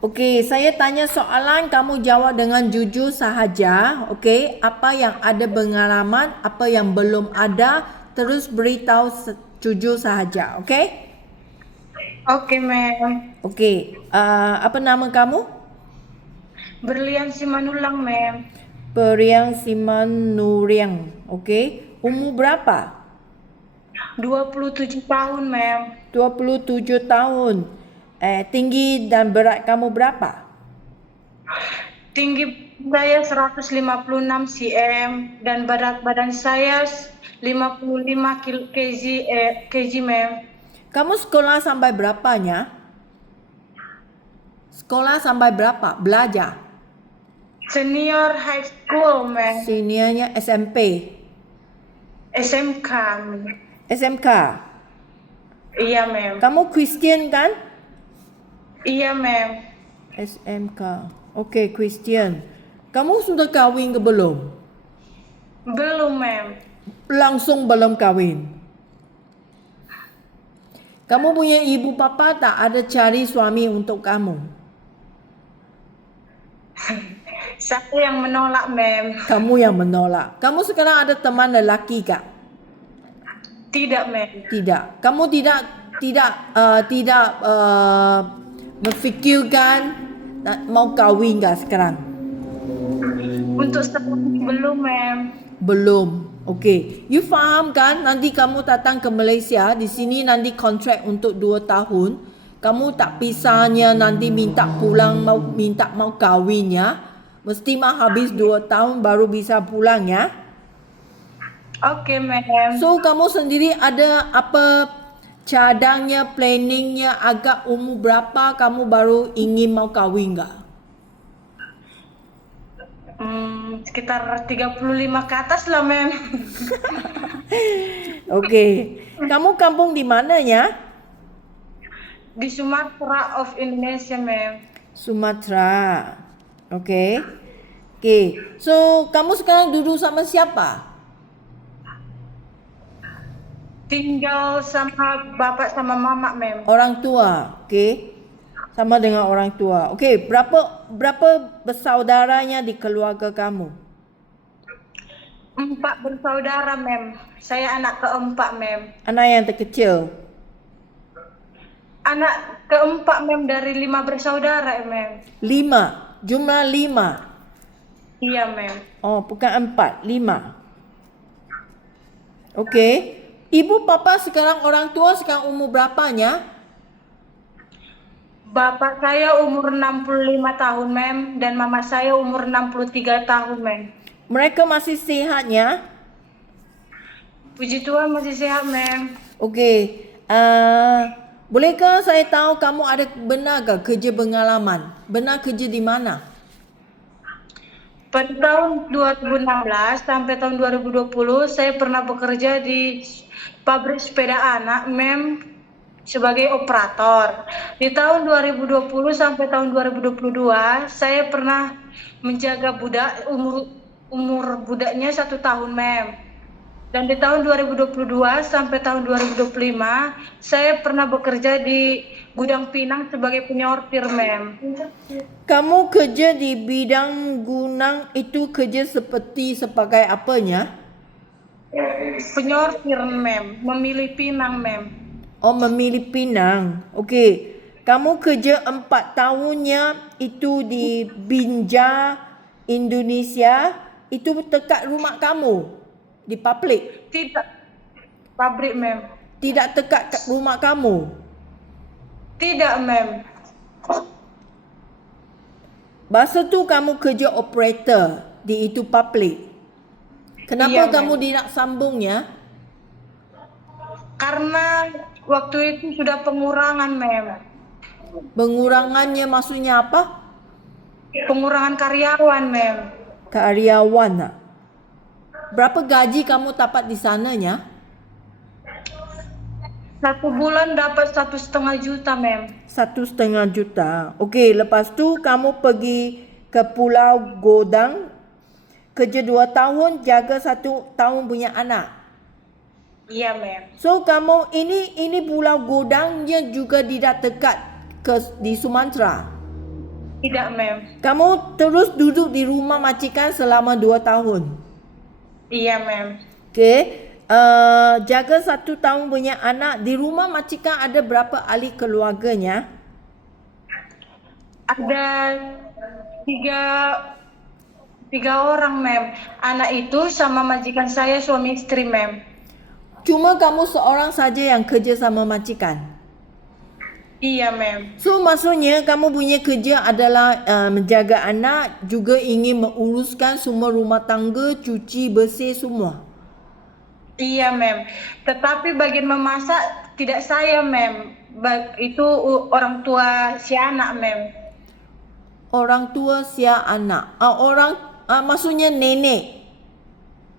Okey, saya tanya soalan, kamu jawab dengan jujur sahaja. Okey, apa yang ada pengalaman, apa yang belum ada, terus beritahu jujur sahaja. Okey? Oke, mem. Okey, apa nama kamu? Berlian Simanulang, mem. Periang Siman Nuriang. Okey, umur berapa? 27 tahun, mem. 27 tahun. Tinggi dan berat kamu berapa? Tinggi saya 156 cm dan berat badan saya 55 kg, mem. Kamu sekolah sampai berapanya? Sekolah sampai berapa? Belajar? Senior high school, mem. Seniornya SMP. SMK, mem. SMK. Iya, mem. Kamu Christian kan? Iya, mem. SMK. Okey, Christian. Kamu sudah kahwin ke belum? Belum, mem. Langsung belum kahwin. Kamu punya ibu bapa tak ada cari suami untuk kamu? Saya yang menolak, mem. Kamu yang menolak. Kamu sekarang ada teman lelaki kak? Tidak, mem. Tidak. Kamu tidak berfikirkan mau kahwin kak sekarang? Untuk sekarang belum, mem. Belum. Okey. You faham kan? Nanti kamu datang ke Malaysia, di sini nanti kontrak untuk 2 tahun. Kamu tak pisahnya nanti minta pulang mau kahwin ya. Mesti mah habis 2 tahun baru bisa pulang ya. Oke, mem. So kamu sendiri ada apa cadangnya, planningnya agak umur berapa kamu baru ingin mau kahwin enggak? Sekitar 35 ke atas lah, mem. Okey. Kamu kampung di mana ya? Di Sumatera of Indonesia, mem. Sumatera. Okey. Okey. So kamu sekarang duduk sama siapa? Tinggal sama bapak sama mama, mem. Orang tua. Okey. Sama dengan orang tua. Okey, berapa bersaudaranya di keluarga kamu? 4 bersaudara, mem. Saya anak keempat, mem. Anak yang terkecil. Anak keempat, mem, dari 5 bersaudara, mem. 5. Jumlah 5. Iya, mem. Oh, bukan 4, 5. Okey. Ibu bapa sekarang orang tua sekarang umur berapanya? Bapak saya umur 65 tahun, mem, dan mama saya umur 63 tahun, mem. Mereka masih sihatnya? Puji Tuhan masih sehat, mem. Okey. Bolehkah saya tahu kamu ada benar ke kerja pengalaman? Benar kerja di mana? Pada tahun 2016 sampai tahun 2020 saya pernah bekerja di pabrik sepeda anak, mem, sebagai operator. Di tahun 2020 sampai tahun 2022 saya pernah menjaga budak, umur budaknya 1 tahun, mem. Dan di tahun 2022 sampai tahun 2025 saya pernah bekerja di gudang Pinang sebagai penyortir, mem. Kamu kerja di bidang gunang itu kerja sebagai apanya? Penyortir, mem, memilih pinang, mem. Oh, memilih pinang. Okey. Kamu kerja 4 tahunnya itu di Binja, Indonesia. Itu dekat rumah kamu? Di public? Tidak, pabrik, mem. Tidak dekat rumah kamu? Tidak, mem. Masa tu kamu kerja operator di itu public. Kenapa Iya, kamu mem. tidak sambungnya? Karena waktu itu sudah pengurangan, mem. Pengurangannya maksudnya apa? Pengurangan karyawan, mem. Karyawan. Berapa gaji kamu dapat di sananya? 1 bulan dapat 1,5 juta, mem. 1,5 juta. Okey, lepas tu kamu pergi ke Pulau Godang, kerja 2 tahun, jaga 1 tahun punya anak. Iya, mem. So kamu ini Pulau Godangnya juga tidak dekat di Sumatera. Tidak, mem. Kamu terus duduk di rumah majikan selama 2 tahun. Iya, mem. Okey. Jaga 1 tahun punya anak. Di rumah majikan ada berapa ahli keluarganya? Ada tiga tiga orang, mem. Anak itu sama majikan saya suami istri, mem. Cuma kamu seorang saja yang kerja sama majikan. Iya, mem. So maksudnya kamu punya kerja adalah menjaga anak, juga ingin menguruskan semua rumah tangga, cuci bersih semua. Iya, mem. Tetapi bagian memasak tidak saya, mem. Itu orang tua si anak, mem. Orang tua sia anak. Maksudnya nenek.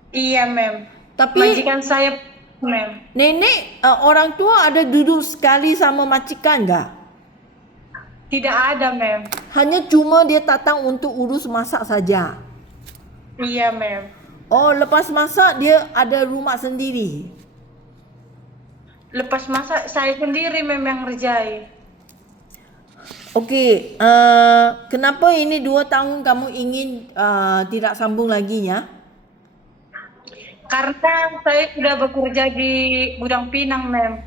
Iya, mem. Tapi Majikan saya, mem. nenek orang tua ada duduk sekali sama majikan enggak? Tidak ada, mem. Hanya cuma dia datang untuk urus masak saja. Iya, mem. Oh, lepas masak dia ada rumah sendiri. Lepas masak saya sendiri, mem, yang ngerjain. Okey, kenapa ini 2 tahun kamu ingin tidak sambung lagi ya? Karena saya sudah bekerja di gudang pinang, mem.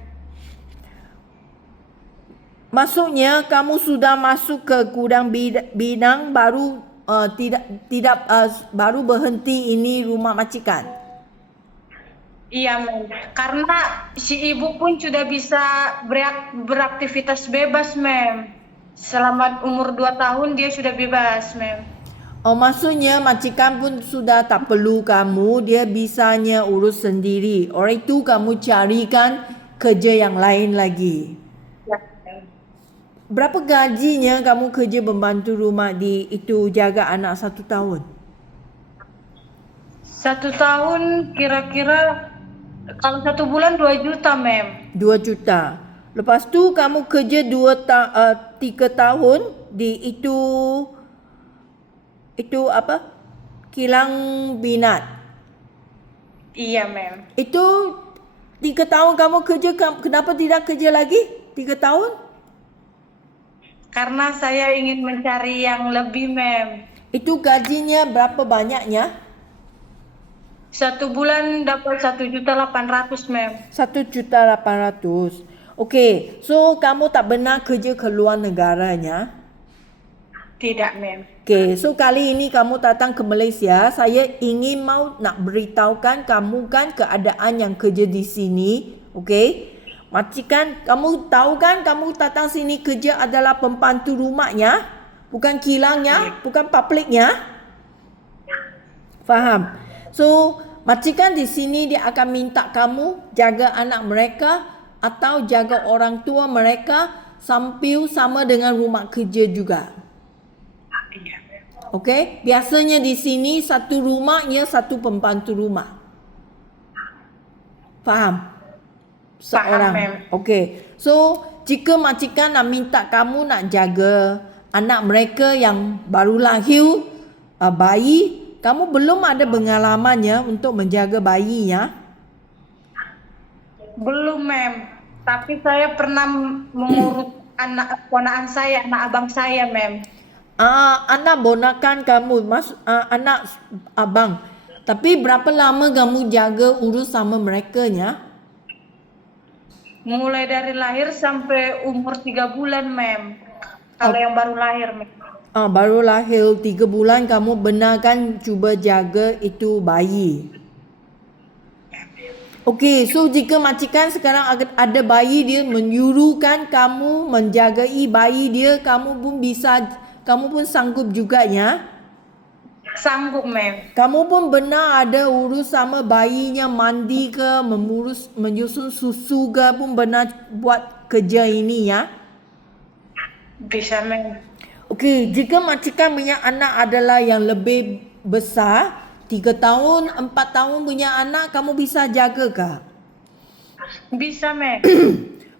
Maksudnya kamu sudah masuk ke gudang bidang baru baru berhenti ini rumah majikan. Iya, mem. Karena si ibu pun sudah bisa beraktivitas bebas, mem. Selama umur 2 tahun dia sudah bebas, mem. Oh, maksudnya majikan pun sudah tak perlu kamu, dia bisanya urus sendiri. Oleh itu kamu carikan kerja yang lain lagi. Ya, mem. Berapa gajinya kamu kerja membantu rumah di itu jaga anak 1 tahun? 1 tahun kira-kira kalau 1 bulan 2 juta, mem. 2 juta. Lepas tu kamu kerja 3 tahun di itu apa? Kilang Binat. Iya, mem. Itu 3 tahun kamu kerja, kenapa tidak kerja lagi? 3 tahun? Karena saya ingin mencari yang lebih, mem. Itu gajinya berapa banyaknya? 1 bulan dapat 1.800.000, mem. 1.800.000. Okey, so kamu tak benar kerja ke luar negaranya? Tidak, mem. Okey, so kali ini kamu datang ke Malaysia, saya ingin nak beritahukan kamu kan keadaan yang kerja di sini, okey? Majikan, kamu tahu kan kamu datang sini kerja adalah pembantu rumahnya, bukan kilangnya, bukan publiknya. Faham? So, majikan di sini dia akan minta kamu jaga anak mereka atau jaga orang tua mereka sambil sama dengan rumah kerja juga. Okey, biasanya di sini satu rumahnya satu pembantu rumah. Faham? Seorang. mem. Okey. So, jika majikan nak minta kamu nak jaga anak mereka yang baru lahir, bayi, kamu belum ada pengalamannya untuk menjaga bayinya? Belum, mem. Tapi saya pernah mengurus anak ponakan saya, anak abang saya, mem. Anak bonakan kamu, anak abang. Tapi berapa lama kamu jaga urus sama mereka nya? Mulai dari lahir sampai umur 3 bulan, mem. Kalau yang baru lahir, mem. Baru lahir 3 bulan kamu benarkan cuba jaga itu bayi. Okey, so jika majikan sekarang ada bayi dia menyuruhkan kamu menjagai bayi dia, kamu pun sanggup juga ya? Sanggup, mem. Kamu pun benar ada urus sama bayinya, mandi ke, menyusun susu ke, pun benar buat kerja ini ya? Bisa, mem. Okey, jika majikan punya anak adalah yang lebih besar, 3 tahun, 4 tahun punya anak, kamu bisa jaga ke? Bisa, mem.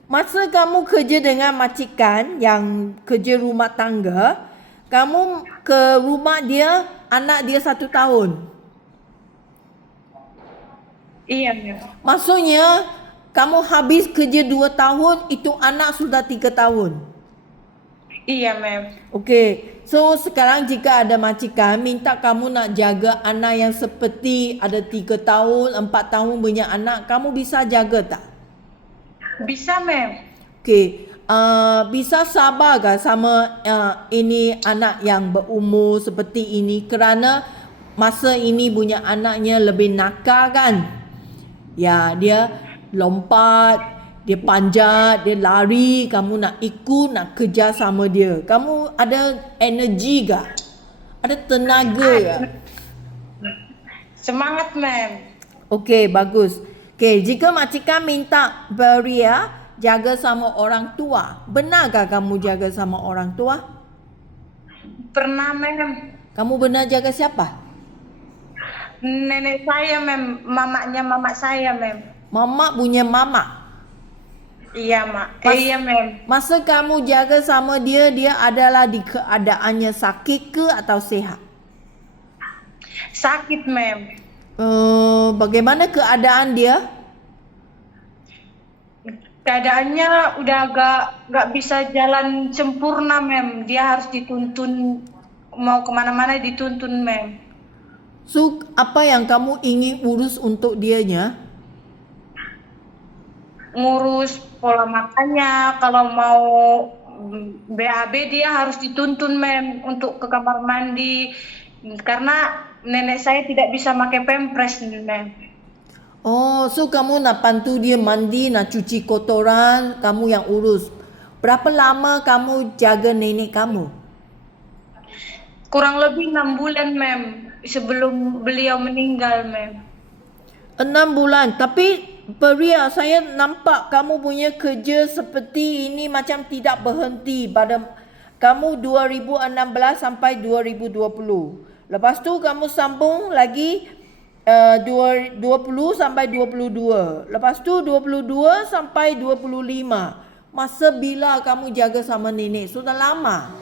Masa kamu kerja dengan majikan yang kerja rumah tangga, kamu ke rumah dia, anak dia 1 tahun. Iya, mem. Maksudnya, kamu habis kerja 2 tahun, itu anak sudah 3 tahun. Iya, mem. Okey, so sekarang jika ada majikan minta kamu nak jaga anak yang seperti ada 3 tahun, 4 tahun punya anak, kamu bisa jaga tak? Bisa, mem. Okey, bisa sabar ke sama ini anak yang berumur seperti ini kerana masa ini punya anaknya lebih nakal kan? Ya, dia lompat, dia panjat, dia lari, kamu nak ikut, nak kejar sama dia. Kamu ada energi ke? Ada tenaga ke? Semangat, mem. Okey, bagus. Okey, jika majikan minta Beria jaga sama orang tua, benarkah kamu jaga sama orang tua? Pernah, mem. Kamu benar jaga siapa? Nenek saya, mem. Mamaknya mamak saya, mem. Mama punya mama. Iya, mak. Mas- Iya, mem. Masa kamu jaga sama dia, dia adalah di keadaannya sakit ke atau sihat? Sakit, mem. Bagaimana keadaan dia? Keadaannya udah gak bisa jalan sempurna, mem. Dia harus dituntun, mau kemana-mana dituntun, mem. So, apa yang kamu ingin urus untuk dianya? Ngurus pola makannya, kalau mau BAB dia harus dituntun, mem, untuk ke kamar mandi. Karena nenek saya tidak bisa pakai pampers, mem. Oh, so kamu nak bantu dia mandi, nak cuci kotoran, kamu yang urus. Berapa lama kamu jaga nenek kamu? Kurang lebih 6 bulan, mem, sebelum beliau meninggal, mem. 6 bulan. Tapi Beria, saya nampak kamu punya kerja seperti ini macam tidak berhenti pada kamu 2016 sampai 2020. Lepas tu kamu sambung lagi 20 sampai 22. Lepas tu 22 sampai 25. Masa bila kamu jaga sama nenek? Sudah lama.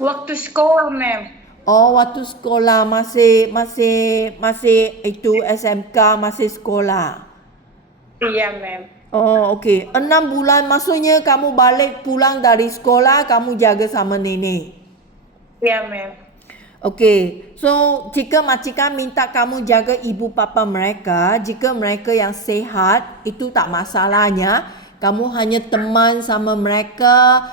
Waktu sekolah, mem. Oh, waktu sekolah masih itu SMK masih sekolah. Iya, mem. Oh, okey. 6 bulan maksudnya kamu balik pulang dari sekolah, kamu jaga sama nenek. Iya, mem. Okey. So, jika majikan minta kamu jaga ibu bapa mereka, jika mereka yang sehat, itu tak masalahnya. Kamu hanya teman sama mereka,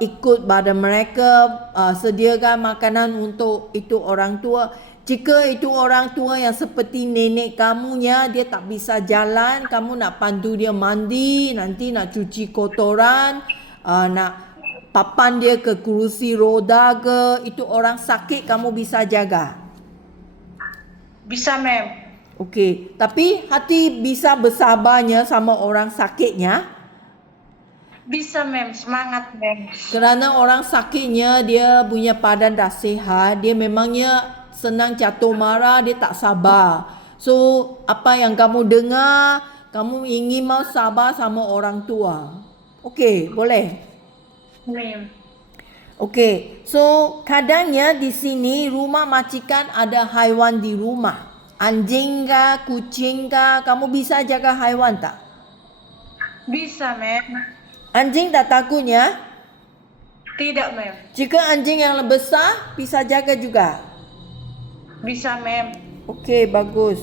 ikut pada mereka, sediakan makanan untuk itu orang tua. Jika itu orang tua yang seperti nenek kamunya, dia tak bisa jalan, kamu nak pandu dia mandi, nanti nak cuci kotoran, nak papan dia ke kerusi roda ke, itu orang sakit kamu bisa jaga. Bisa, mem. Okey, tapi hati bisa bersabarnya sama orang sakitnya. Bisa, mem. Semangat, mem. Kerana orang sakitnya dia punya badan dah sihat, dia memangnya senang jatuh marah, dia tak sabar. So, apa yang kamu dengar, kamu ingin mau sabar sama orang tua. Okey, boleh? Mem. Okey, so kadangnya di sini rumah majikan ada haiwan di rumah. Anjing kah, kucing kah, kamu bisa jaga haiwan tak? Bisa, mem. Anjing tak takutnya? Tidak, mem. Jika anjing yang lebih besar, bisa jaga juga. Bisa, mem. Okey, bagus.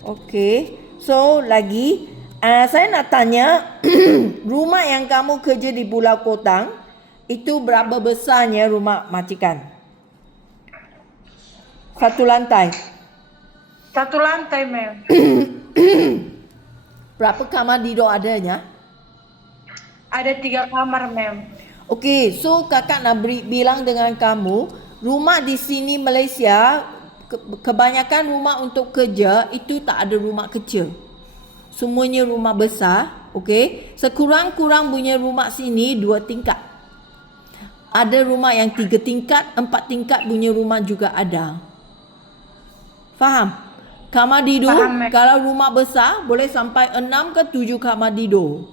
Okey, so lagi saya nak tanya, rumah yang kamu kerja di Pulau Kotang, itu berapa besarnya rumah majikan? Satu lantai. Satu lantai, mem. Berapa kamar tidur adanya? Ada 3 kamar, mem. Okey, so kakak nak bilang dengan kamu, rumah di sini Malaysia, kebanyakan rumah untuk kerja itu tak ada rumah kecil. Semuanya rumah besar, okey. Sekurang-kurang punya rumah sini 2 tingkat. Ada rumah yang 3 tingkat, 4 tingkat punya rumah juga ada. Faham? Kamar tidur, Faham, ma'am. kalau rumah besar boleh sampai 6 ke 7 kamar tidur.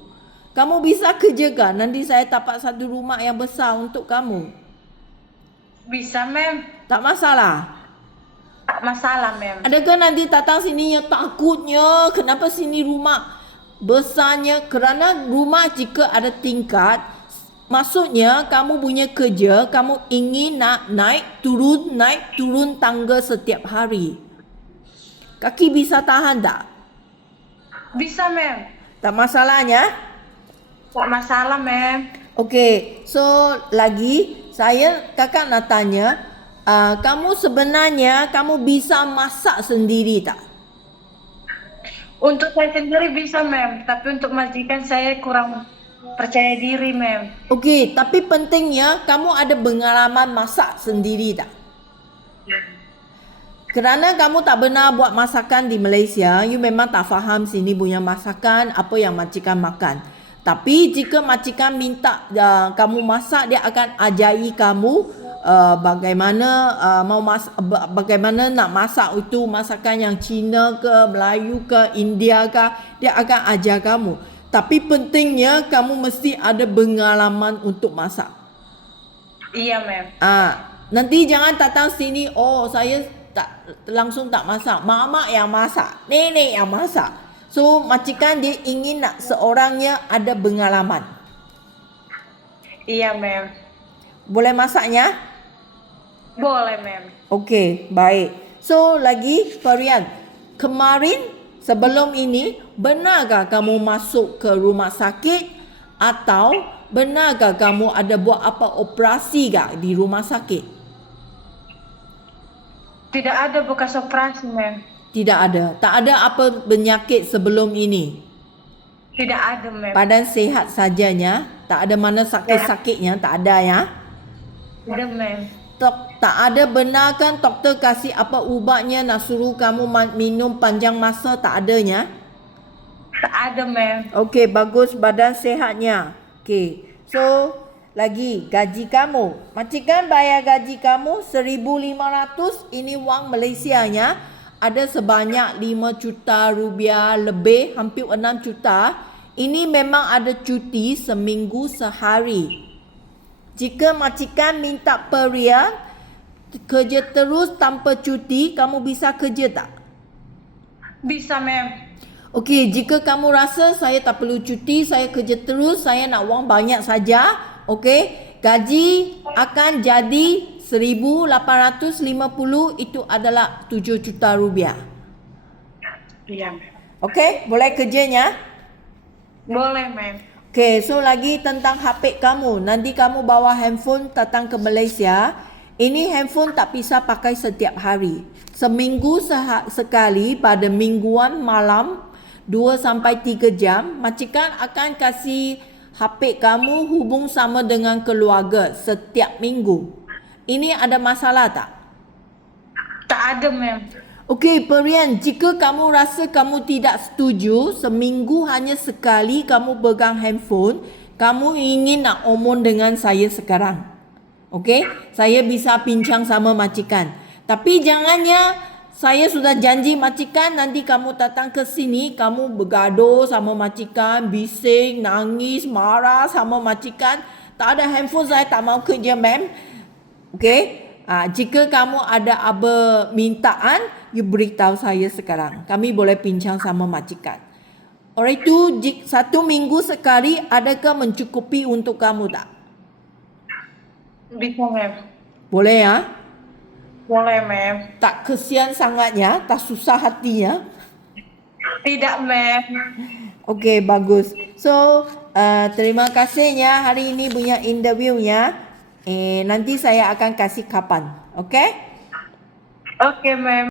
Kamu bisa kerjakan, nanti saya tapak satu rumah yang besar untuk kamu. Bisa, mem. Tak masalah. Tak masalah, mem. Adakah nanti datang sini yang takutnya, kenapa sini rumah besarnya? Kerana rumah jika ada tingkat, maksudnya kamu punya kerja, kamu ingin nak naik turun tangga setiap hari. Kaki bisa tahan tak? Bisa, ma'am. Tak masalahnya? Tak masalah, ma'am. Okey, so lagi kakak nak tanya, kamu sebenarnya kamu bisa masak sendiri tak? Untuk saya sendiri bisa, ma'am. Tapi untuk majikan saya kurang percaya diri, ma'am. Okey, tapi pentingnya kamu ada pengalaman masak sendiri tak? Kerana kamu tak pernah buat masakan di Malaysia, you memang tak faham sini punya masakan, apa yang majikan makan. Tapi jika majikan minta kamu masak, dia akan ajari kamu bagaimana nak masak itu masakan yang Cina ke, Melayu ke, India ke, dia akan ajar kamu. Tapi pentingnya kamu mesti ada pengalaman untuk masak. Iya, ma'am. Nanti jangan datang sini, saya langsung tak masak. Mak yang masak, nenek yang masak. So majikan dia ingin nak seorangnya ada pengalaman. Iya, ma'am. Boleh masaknya? Boleh, ma'am. Okey, baik. So lagi Farian, kemarin sebelum ini benarkah kamu masuk ke rumah sakit atau benarkah kamu ada buat apa operasi kah di rumah sakit? Tidak ada bekas operasi, ma'am. Tidak ada. Tak ada apa penyakit sebelum ini. Tidak ada, ma'am. Badan sihat sajanya. Tak ada mana sakit-sakitnya. Tak ada ya. Tidak, ma'am. Tak ada benarkan doktor kasih apa ubatnya nak suruh kamu minum panjang masa. Tak adanya. Tak ada, ma'am. Okey, bagus badan sihatnya. Okey. So, lagi gaji kamu. Majikan bayar gaji kamu 1,500. Ini wang Malaysianya. Ada sebanyak 5 juta rupiah lebih. Hampir 6 juta. Ini memang ada cuti seminggu sehari. Jika majikan minta perian, kerja terus tanpa cuti, kamu bisa kerja tak? Bisa, ma'am. Okey, jika kamu rasa saya tak perlu cuti, saya kerja terus, saya nak wang banyak saja, okey, gaji akan jadi 1,850, itu adalah 7 juta rupiah. Iya, ma'am. Okey, boleh kerjanya? Boleh, ma'am. Okey, so lagi tentang HP kamu. Nanti kamu bawa handphone datang ke Malaysia. Ini handphone tak bisa pakai setiap hari. Seminggu sekali pada mingguan malam 2-3 jam, majikan akan kasih HP kamu hubung sama dengan keluarga setiap minggu. Ini ada masalah tak? Tak ada, ma'am. Okey, Perian, jika kamu rasa kamu tidak setuju, seminggu hanya sekali kamu pegang handphone, kamu ingin nak omong dengan saya sekarang. Okey, saya bisa bincang sama majikan. Tapi jangannya saya sudah janji majikan, nanti kamu datang ke sini, kamu bergaduh sama majikan, bising, nangis, marah sama majikan. Tak ada handphone, saya tak mau kerja, ma'am. Okey, jika kamu ada apa mintaan, you beritahu saya sekarang. Kami boleh bincang sama majikan. Oleh itu, 1 minggu sekali adakah mencukupi untuk kamu tak? Bisa, ma'am. Boleh ya? Boleh, ma'am. Tak kesian sangatnya, tak susah hatinya. Tidak, ma'am. Okey, bagus. So, terima kasihnya hari ini punya interviewnya. Nanti saya akan kasih kapan. Okey? Oke, ma'am.